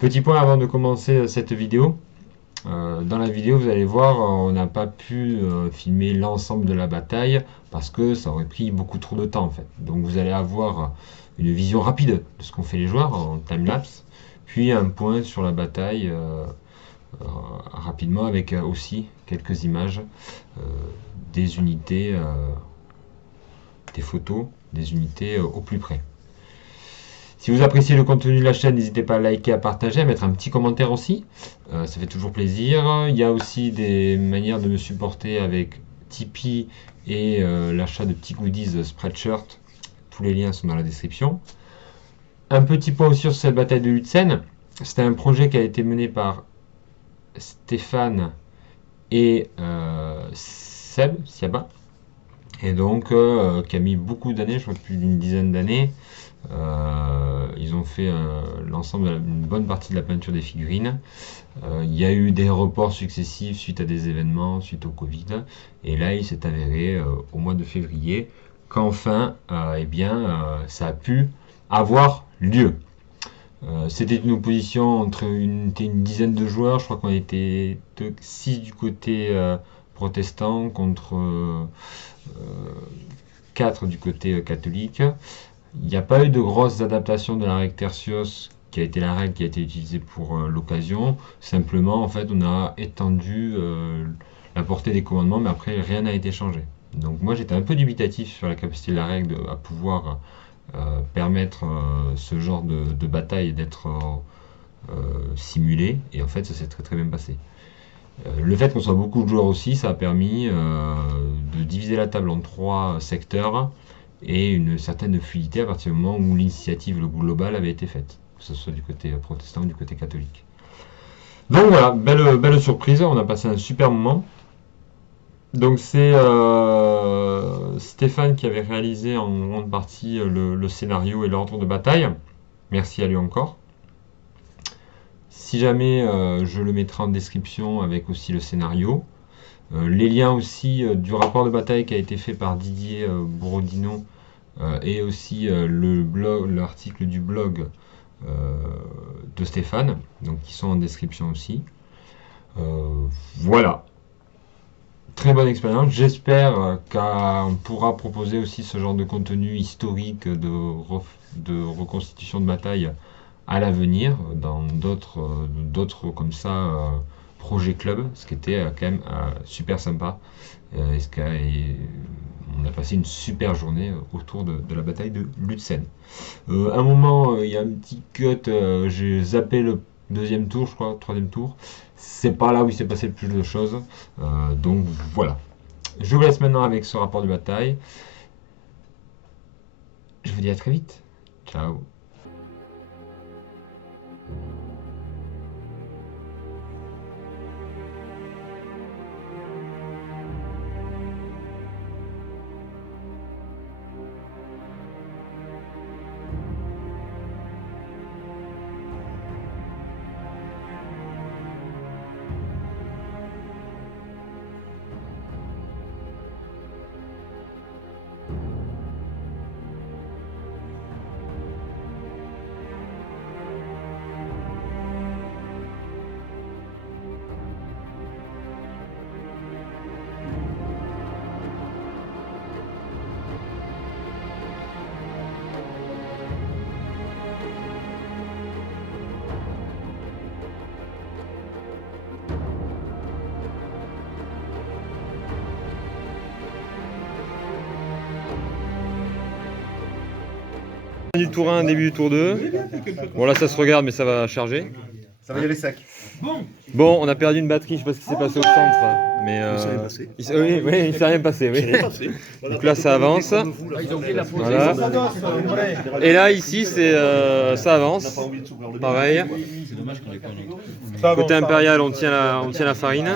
Petit point avant de commencer cette vidéo. Dans la vidéo, vous allez voir, on n'a pas pu filmer l'ensemble de la bataille parce que ça aurait pris beaucoup trop de temps en fait. Donc vous allez avoir une vision rapide de ce qu'ont fait les joueurs en time-lapse, puis un point sur la bataille rapidement avec aussi quelques images des unités, des photos, des unités au plus près. Si vous appréciez le contenu de la chaîne, n'hésitez pas à liker, à partager, à mettre un petit commentaire aussi. Ça fait toujours plaisir. Il y a aussi des manières de me supporter avec Tipeee et l'achat de petits goodies Spreadshirt. Tous les liens sont dans la description. Un petit point aussi sur cette bataille de Lutzen. C'était un projet qui a été mené par Stéphane et Seb Siaba. Et donc, qui a mis beaucoup d'années, je crois plus d'une dizaine d'années. Ils ont fait l'ensemble, une bonne partie de la peinture des figurines. Il y a eu des reports successifs suite à des événements, suite au Covid. Et là, il s'est avéré au mois de février qu'enfin, ça a pu avoir lieu. C'était une opposition entre une dizaine de joueurs. Je crois qu'on était 6 du côté protestant contre 4 du côté catholique. Il n'y a pas eu de grosses adaptations de la règle Tertios, qui a été la règle qui a été utilisée pour l'occasion. Simplement, en fait, on a étendu la portée des commandements, mais après, rien n'a été changé. Donc moi, j'étais un peu dubitatif sur la capacité de la règle à pouvoir permettre ce genre de bataille d'être simulé. Et en fait, ça s'est très très bien passé. Le fait qu'on soit beaucoup de joueurs aussi, ça a permis de diviser la table en 3 secteurs et une certaine fluidité à partir du moment où l'initiative globale avait été faite, que ce soit du côté protestant ou du côté catholique. Donc voilà, belle surprise, on a passé un super moment. Donc c'est Stéphane qui avait réalisé en grande partie le scénario et l'ordre de bataille. Merci à lui encore. Si jamais je le mettrai en description avec aussi le scénario. Les liens aussi du rapport de bataille qui a été fait par Didier Borodino et aussi l'article du blog de Stéphane, donc qui sont en description aussi. Voilà. Très bonne expérience. J'espère qu'on pourra proposer aussi ce genre de contenu historique de reconstitution de bataille à l'avenir dans d'autres comme ça projets club, ce qui était quand même super sympa. On a passé une super journée autour de la bataille de Lutzen. À un moment, il y a un petit cut, j'ai zappé le deuxième tour, je crois, troisième tour. C'est pas là où il s'est passé le plus de choses. Donc voilà. Je vous laisse maintenant avec ce rapport de bataille. Je vous dis à très vite. Ciao. Du tour 1, début du tour 2. Bon là ça se regarde mais ça va charger. Ça va y aller sec. Bon, on a perdu une batterie, je sais pas ce qui s'est passé au centre. Mais il s'est rien passé. Oui. Donc là ça avance. Voilà. Et là ici c'est ça avance. Pareil. Côté impérial on tient la farine.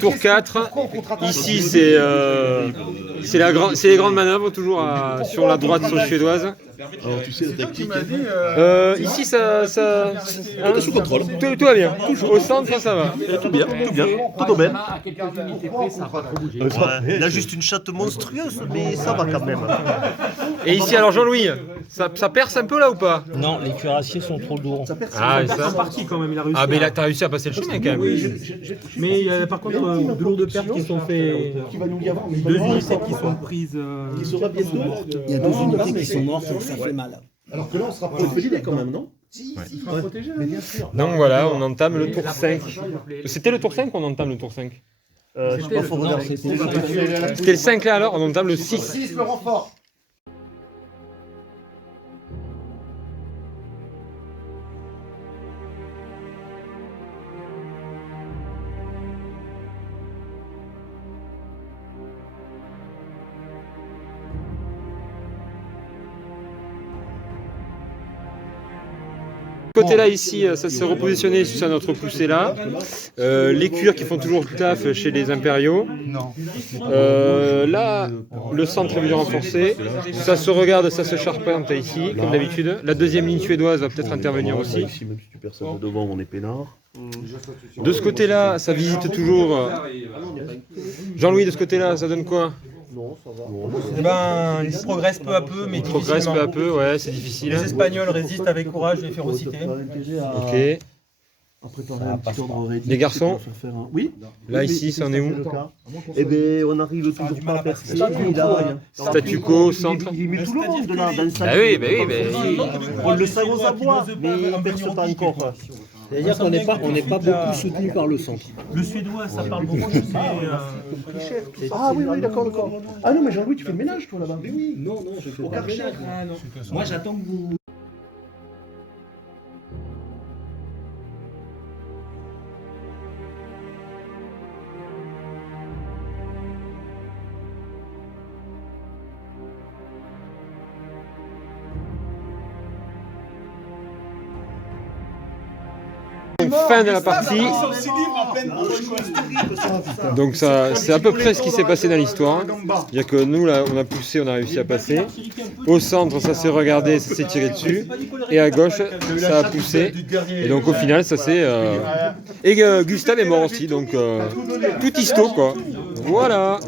Tour 4, ici c'est les grandes manœuvres, toujours sur la droite sur suédoise. Alors tu sais la tactique. Ici ça Tout est sous contrôle. tout va bien, au centre ça va. Tout bien, tout bien. À quelques unités près, ça n'a pas trop bougé. Ouais, il a juste une chatte monstrueuse, mais ça va quand même. Et ici alors Jean-Louis, ça perce un peu là ou pas? Non, les cuirassiers sont trop lourds. Ah, et ça. Parti quand même, il a réussi. Ah mais là t'as réussi à passer le chemin quand même. Mais il y a par contre de lourdes pertes qui sont faites. Deux unités qui sont prises. Il sera bientôt morte. Il y a 2 unités qui sont mortes et ça fait mal. Alors que là on sera protégé quand même, non? Mais bien sûr. Donc voilà, on entame le tour 5. C'était le tour 5 ou on entame le tour 5? Je sais pas, faut regarder. C'était le 5 là alors, on entame le 6. 6 le renfort. Côté là ici, ça s'est repositionné sur notre poussée là. Les cuirs qui font toujours le taf chez les impériaux. Là, le centre est venu renforcer. Ça se regarde, ça se charpente ici, comme d'habitude. La deuxième ligne suédoise va peut-être intervenir aussi. Ici, même si tu personne devant, on est peinard. De ce côté-là, ça visite toujours. Jean-Louis, de ce côté-là, ça donne quoi? Eh ben, il progresse peu à peu, mais Il progresse difficilement. peu à peu, ouais, c'est difficile. Les Espagnols résistent avec courage et férocité. Ok. À préparer un petit ordre rédit, Les garçons pour se faire un- Oui. Là, ici, c'en est où? Eh bien, on arrive toujours pas à percer. Il a Statu quo, centre. Il met tout le monde là dans sa Bah oui, bah oui, On le sait aux abois, mais il perce pas encore. C'est-à-dire qu'on n'est pas beaucoup soutenu par le centre. Le suédois, ça parle beaucoup, mais Ah oui, oui, d'accord. Ah non, mais Jean-Louis, tu fais le ménage toi là-bas. Mais oui. Non, je fais pas le ménage. Moi j'attends que vous... Fin de la partie. Donc ça, c'est à peu près ce qui s'est passé dans l'histoire. C'est-à-dire que nous là, on a poussé, on a réussi à passer. Au centre, ça s'est regardé, ça s'est tiré dessus. Et à gauche, ça a poussé. Et donc au final, ça s'est. Et Gustave est mort aussi. Donc tout histo quoi. Voilà.